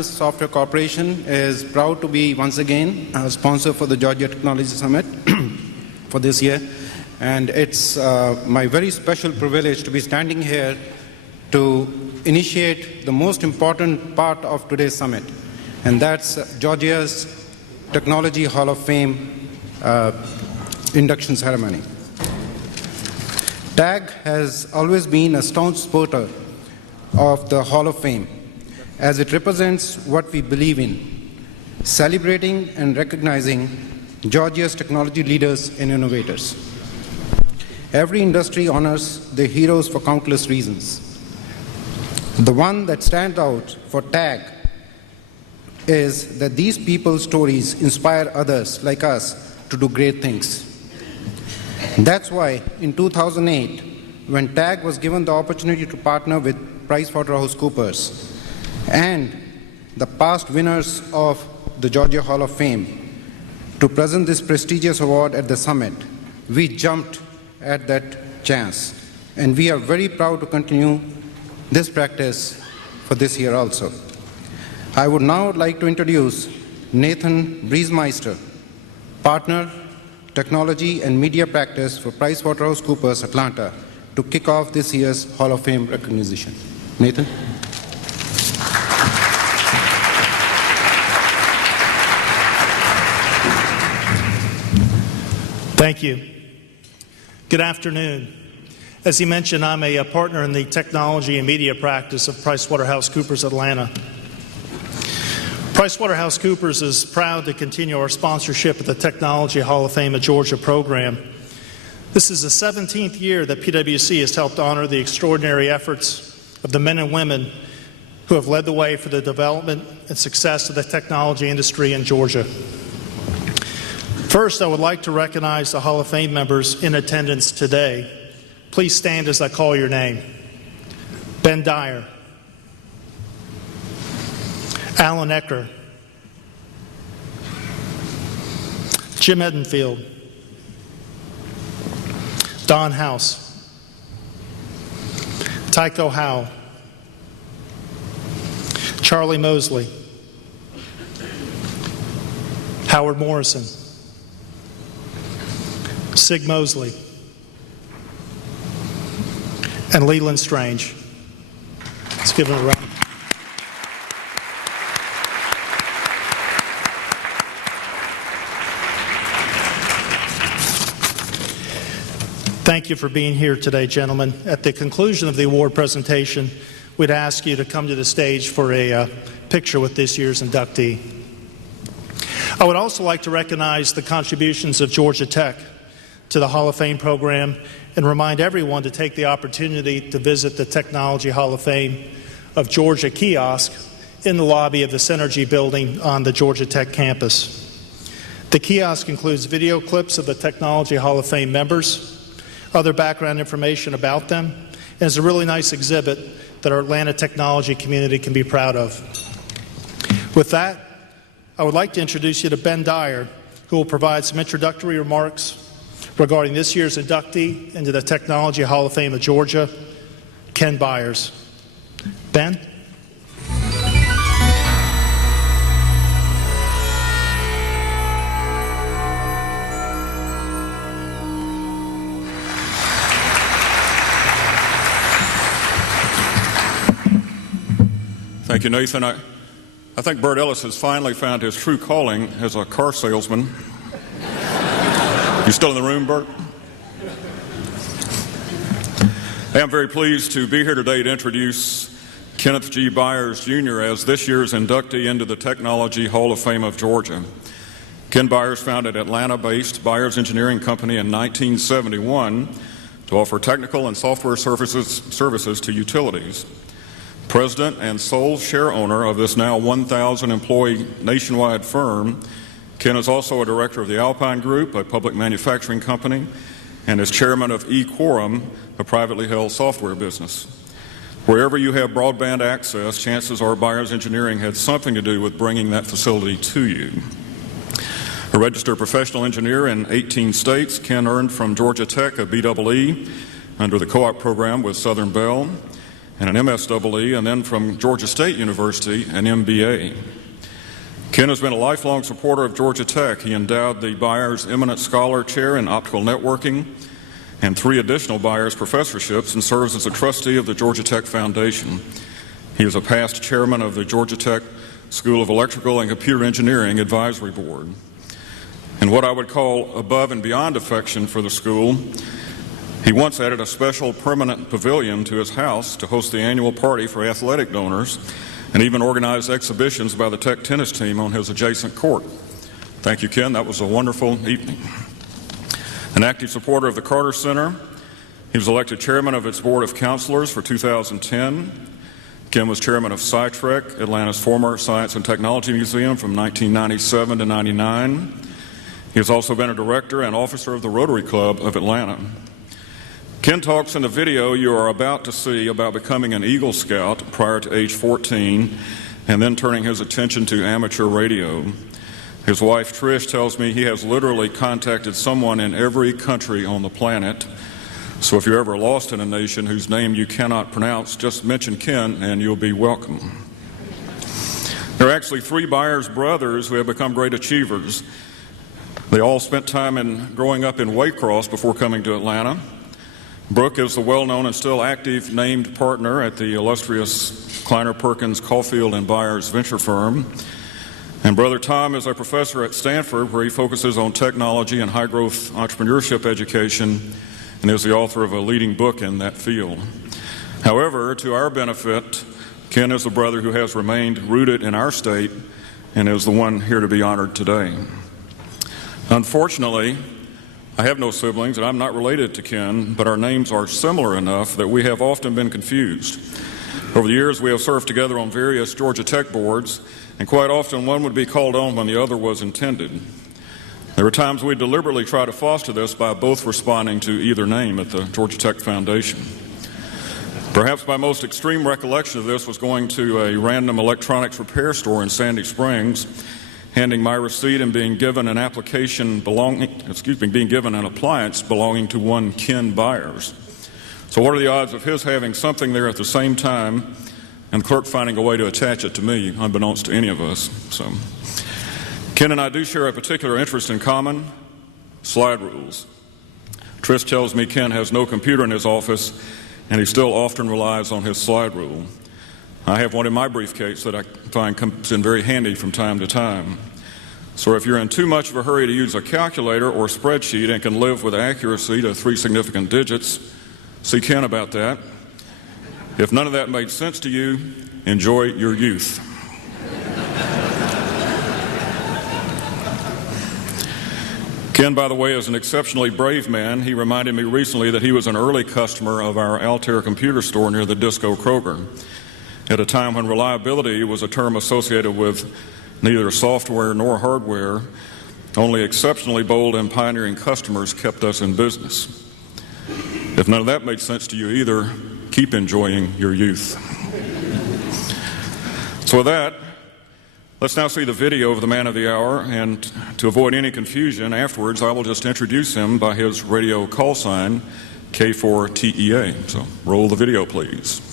Linus Software Corporation is proud to be once again a sponsor for the Georgia Technology Summit for this year. And it's my very special privilege to be standing here to initiate the most important part of today's summit, and that's Georgia's Technology Hall of Fame induction ceremony. TAG has always been a staunch supporter of the Hall of Fame, as it represents what we believe in, celebrating and recognizing Georgia's technology leaders and innovators. Every industry honors their heroes for countless reasons. The one that stands out for TAG is that these people's stories inspire others like us to do great things. That's why in 2008, when TAG was given the opportunity to partner with PricewaterhouseCoopers and the past winners of the Georgia Hall of Fame to present this prestigious award at the summit, we jumped at that chance. And we are very proud to continue this practice for this year also. I would now like to introduce Nathan Briesemeister, Partner, Technology and Media Practice for PricewaterhouseCoopers Atlanta, to kick off this year's Hall of Fame recognition. Nathan? Thank you. Good afternoon. As he mentioned, I'm a partner in the technology and media practice of PricewaterhouseCoopers Atlanta. PricewaterhouseCoopers is proud to continue our sponsorship of the Technology Hall of Fame of Georgia program. This is the 17th year that PwC has helped honor the extraordinary efforts of the men and women who have led the way for the development and success of the technology industry in Georgia. First, I would like to recognize the Hall of Fame members in attendance today. Please stand as I call your name. Ben Dyer, Alan Ecker, Jim Edenfield, Don House, Tycho Howe, Charlie Mosley, Howard Morrison, Sig Mosley, and Leland Strange. Let's give him a round. Thank you for being here today, gentlemen. At the conclusion of the award presentation, we'd ask you to come to the stage for a picture with this year's inductee. I would also like to recognize the contributions of Georgia Tech to the Hall of Fame program and remind everyone to take the opportunity to visit the Technology Hall of Fame of Georgia kiosk in the lobby of the Synergy building on the Georgia Tech campus. The kiosk includes video clips of the Technology Hall of Fame members, other background information about them, and is a really nice exhibit that our Atlanta technology community can be proud of. With that, I would like to introduce you to Ben Dyer, who will provide some introductory remarks regarding this year's inductee into the Technology Hall of Fame of Georgia, Ken Byers. Ben? Thank you, Nathan. I think Bert Ellis has finally found his true calling as a car salesman. You still in the room, Bert? Hey, I'm very pleased to be here today to introduce Kenneth G. Byers, Jr. as this year's inductee into the Technology Hall of Fame of Georgia. Ken Byers founded Atlanta-based Byers Engineering Company in 1971 to offer technical and software services to utilities. President and sole share owner of this now 1,000-employee nationwide firm, Ken is also a director of the Alpine Group, a public manufacturing company, and is chairman of eQuorum, a privately held software business. Wherever you have broadband access, chances are Byers Engineering had something to do with bringing that facility to you. A registered professional engineer in 18 states, Ken earned from Georgia Tech a BEE under the co-op program with Southern Bell, and an MSEE, and then from Georgia State University, an MBA. Ken has been a lifelong supporter of Georgia Tech. He endowed the Byers Eminent Scholar Chair in Optical Networking and 3 additional Byers professorships and serves as a trustee of the Georgia Tech Foundation. He is a past chairman of the Georgia Tech School of Electrical and Computer Engineering Advisory Board. And what I would call above and beyond affection for the school, he once added a special permanent pavilion to his house to host the annual party for athletic donors and even organized exhibitions by the Tech tennis team on his adjacent court. Thank you, Ken. That was a wonderful evening. An active supporter of the Carter Center, he was elected chairman of its Board of Counselors for 2010. Ken was chairman of SciTrek, Atlanta's former Science and Technology Museum, from 1997 to 99. He has also been a director and officer of the Rotary Club of Atlanta. Ken talks in the video you are about to see about becoming an Eagle Scout prior to age 14 and then turning his attention to amateur radio. His wife, Trish, tells me he has literally contacted someone in every country on the planet. So if you're ever lost in a nation whose name you cannot pronounce, just mention Ken and you'll be welcome. There are actually 3 Byers brothers who have become great achievers. They all spent time growing up in Waycross before coming to Atlanta. Brooke is the well-known and still active named partner at the illustrious Kleiner Perkins Caulfield and Byers venture firm. And Brother Tom is a professor at Stanford, where he focuses on technology and high-growth entrepreneurship education and is the author of a leading book in that field. However, to our benefit, Ken is the brother who has remained rooted in our state and is the one here to be honored today. Unfortunately, I have no siblings and I'm not related to Ken, but our names are similar enough that we have often been confused. Over the years, we have served together on various Georgia Tech boards, and quite often one would be called on when the other was intended. There were times we deliberately try to foster this by both responding to either name at the Georgia Tech Foundation. Perhaps my most extreme recollection of this was going to a random electronics repair store in Sandy Springs, handing my receipt and being given an appliance belonging to one Ken Byers. So what are the odds of his having something there at the same time and the clerk finding a way to attach it to me, unbeknownst to any of us? So Ken and I do share a particular interest in common: slide rules. Trish tells me Ken has no computer in his office and he still often relies on his slide rule. I have one in my briefcase that I find comes in very handy from time to time. So if you're in too much of a hurry to use a calculator or spreadsheet and can live with accuracy to 3 significant digits, see Ken about that. If none of that made sense to you, enjoy your youth. Ken, by the way, is an exceptionally brave man. He reminded me recently that he was an early customer of our Altair computer store near the Disco Kroger, at a time when reliability was a term associated with neither software nor hardware. Only exceptionally bold and pioneering customers kept us in business. If none of that made sense to you either, keep enjoying your youth. So with that, let's now see the video of the man of the hour, and to avoid any confusion, afterwards I will just introduce him by his radio call sign, K4TEA. So roll the video, please.